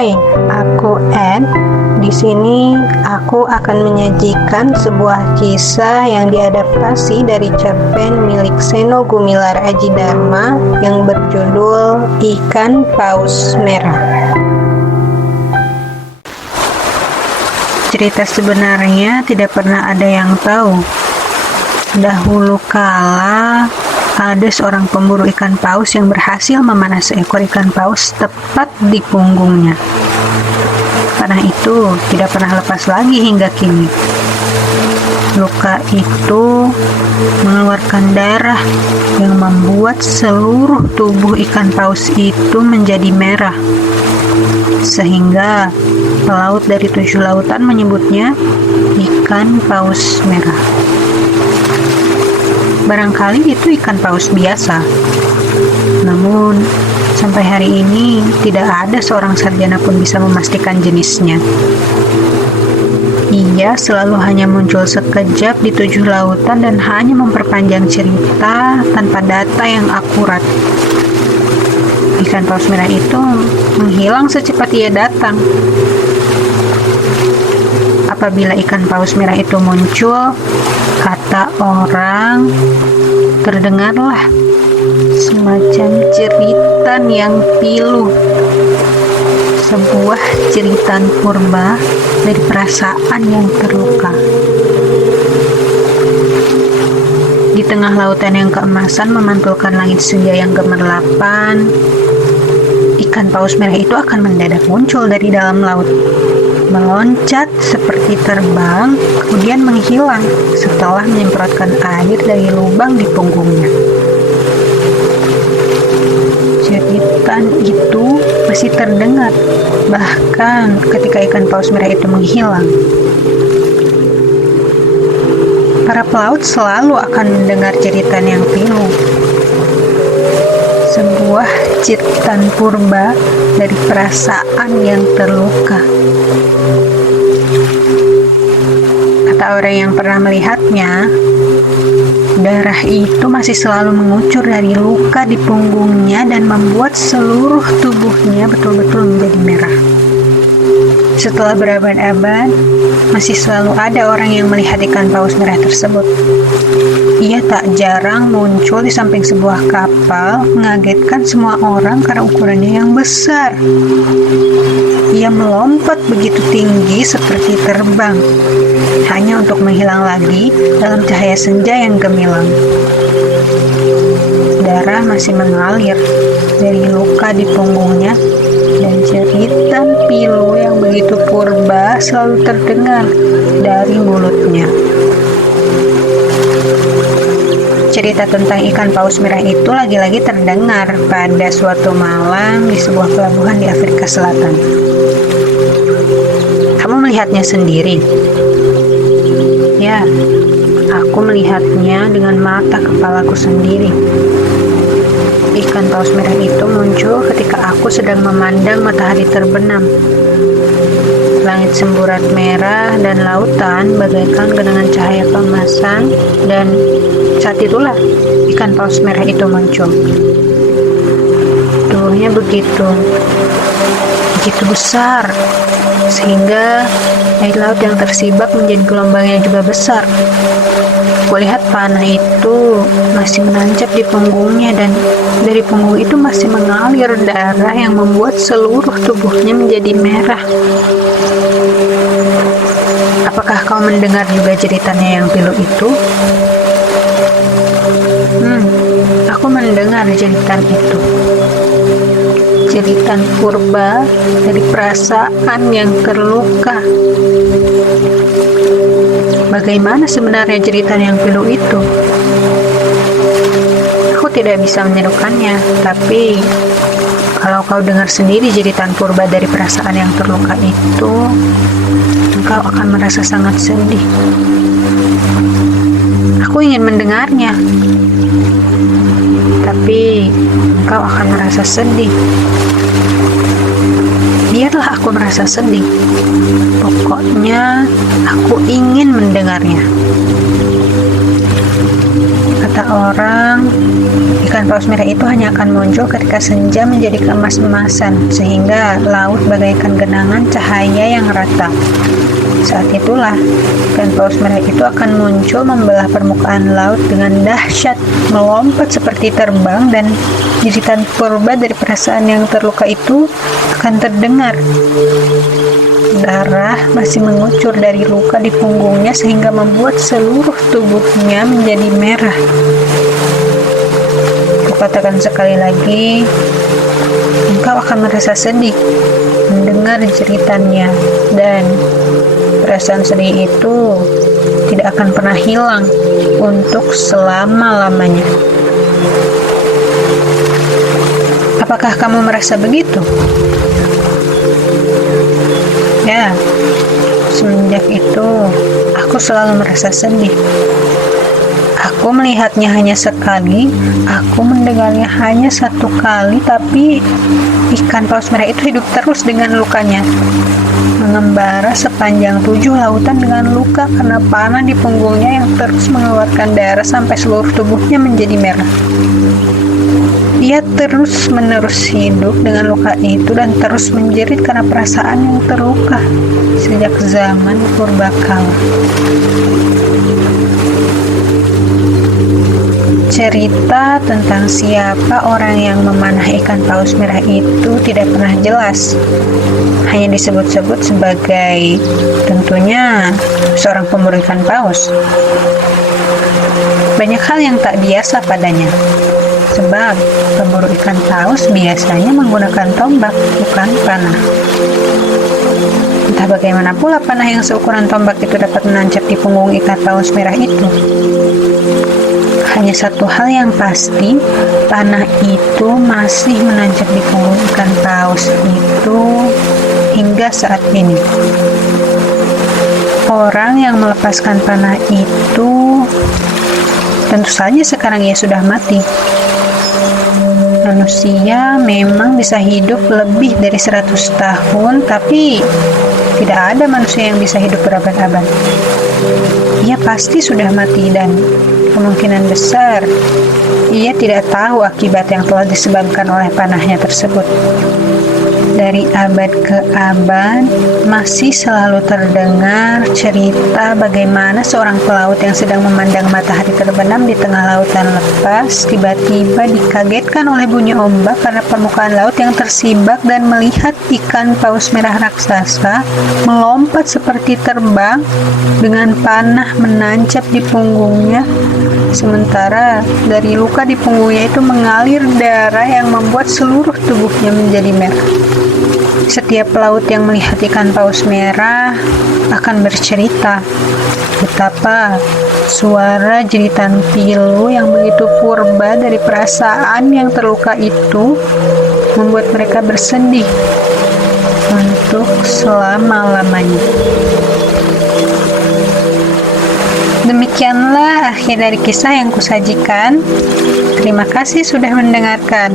Hai, aku Ed. Di sini aku akan menyajikan sebuah kisah yang diadaptasi dari cerpen milik Seno Gumilar Aji Dharma yang berjudul Ikan Paus Merah. Cerita sebenarnya tidak pernah ada yang tahu. Dahulu kala ada seorang pemburu ikan paus yang berhasil memanah seekor ikan paus tepat di punggungnya. Panah itu tidak pernah lepas lagi hingga kini. Luka itu mengeluarkan darah yang membuat seluruh tubuh ikan paus itu menjadi merah. Sehingga pelaut dari 7 lautan menyebutnya ikan paus merah. Barangkali itu ikan paus biasa. Namun, sampai hari ini tidak ada seorang sarjana pun bisa memastikan jenisnya. Ia selalu hanya muncul sekejap di 7 lautan dan hanya memperpanjang cerita tanpa data yang akurat. Ikan paus merah itu menghilang secepat ia datang. Apabila ikan paus merah itu muncul, kata orang, terdengarlah semacam jeritan yang pilu. Sebuah jeritan purba dari perasaan yang terluka. Di tengah lautan yang keemasan memantulkan langit senja yang gemerlapan, ikan paus merah itu akan mendadak muncul dari dalam laut. Meloncat seperti terbang, kemudian menghilang setelah menyemprotkan air dari lubang di punggungnya. Jeritan itu masih terdengar, bahkan ketika ikan paus merah itu menghilang. Para pelaut selalu akan mendengar jeritan yang pilu. Sebuah jeritan purba dari perasaan yang terluka. Kata orang yang pernah melihatnya, darah itu masih selalu mengucur dari luka di punggungnya dan membuat seluruh tubuhnya betul-betul menjadi merah. Setelah berabad-abad, masih selalu ada orang yang melihat ikan paus merah tersebut. Ia tak jarang muncul di samping sebuah kapal, mengagetkan semua orang karena ukurannya yang besar. Ia melompat begitu tinggi seperti terbang, hanya untuk menghilang lagi dalam cahaya senja yang gemilang. Darah masih mengalir dari luka di punggungnya, dan jeritan pilu yang begitu purba selalu terdengar dari mulutnya. Cerita tentang ikan paus merah itu lagi-lagi terdengar pada suatu malam di sebuah pelabuhan di Afrika Selatan. Kamu melihatnya sendiri? Ya, aku melihatnya dengan mata kepalaku sendiri. Ikan paus merah itu muncul ketika aku sedang memandang matahari terbenam. Langit semburat merah dan lautan bagaikan genangan cahaya keemasan, dan saat itulah ikan paus merah itu muncul. Tubuhnya begitu besar, sehingga air laut yang tersibak menjadi gelombangnya juga besar. Kulihat panah itu masih menancap di punggungnya, dan dari punggung itu masih mengalir darah yang membuat seluruh tubuhnya menjadi merah. Apakah kau mendengar juga jeritannya yang pilu itu? Aku mendengar jeritan itu. Jeritan purba dari perasaan yang terluka. Bagaimana sebenarnya jeritan yang pilu itu? Aku tidak bisa menirukannya, tapi kalau kau dengar sendiri jeritan purba dari perasaan yang terluka itu, engkau akan merasa sangat sedih. Aku ingin mendengarnya, tapi engkau akan merasa sedih. Biarlah aku merasa sedih. Pokoknya aku ingin mendengarnya. Kata orang, ikan paus merah itu hanya akan muncul ketika senja menjadi keemas-emasan, sehingga laut bagaikan genangan cahaya yang rata. Saat itulah ikan paus merah itu akan muncul membelah permukaan laut dengan dahsyat, melompat seperti terbang, dan jeritan purba dari perasaan yang terluka itu akan terdengar. Darah masih mengucur dari luka di punggungnya sehingga membuat seluruh tubuhnya menjadi merah. Kukatakan sekali lagi, engkau akan merasa sedih mendengar jeritannya, dan perasaan sedih itu tidak akan pernah hilang untuk selama-lamanya. Apakah kamu merasa begitu? Ya, semenjak itu aku selalu merasa sedih. Aku melihatnya hanya sekali, aku mendengarnya hanya satu kali, tapi ikan paus merah itu hidup terus dengan lukanya, mengembara sepanjang 7 lautan dengan luka karena panah di punggungnya yang terus mengeluarkan darah sampai seluruh tubuhnya menjadi merah. Ia terus-menerus hidup dengan luka itu dan terus menjerit karena perasaan yang terluka sejak zaman purbakala. Cerita tentang siapa orang yang memanah ikan paus merah itu tidak pernah jelas. Hanya disebut-sebut sebagai tentunya seorang pemburu ikan paus. Banyak hal yang tak biasa padanya. Sebab pemburu ikan paus biasanya menggunakan tombak, bukan panah. Entah bagaimana pula panah yang seukuran tombak itu dapat menancap di punggung ikan paus merah itu. Hanya satu hal yang pasti, panah itu masih menancap di punggung ikan paus itu hingga saat ini. Orang yang melepaskan panah itu tentu saja sekarang ia sudah mati. Manusia memang bisa hidup lebih dari 100 tahun, tapi tidak ada manusia yang bisa hidup berabad-abad. Ia pasti sudah mati dan kemungkinan besar ia tidak tahu akibat yang telah disebabkan oleh panahnya tersebut. Dari abad ke abad masih selalu terdengar cerita bagaimana seorang pelaut yang sedang memandang matahari terbenam di tengah lautan lepas tiba-tiba dikagetkan oleh bunyi ombak karena permukaan laut yang tersibak dan melihat ikan paus merah raksasa melompat seperti terbang dengan panah menancap di punggungnya, sementara dari luka di punggungnya itu mengalir darah yang membuat seluruh tubuhnya menjadi merah. Setiap pelaut yang melihat ikan paus merah akan bercerita betapa suara jeritan pilu yang begitu purba dari perasaan yang terluka itu membuat mereka bersedih untuk selama-lamanya. Demikianlah akhir dari kisah yang kusajikan. Terima kasih sudah mendengarkan.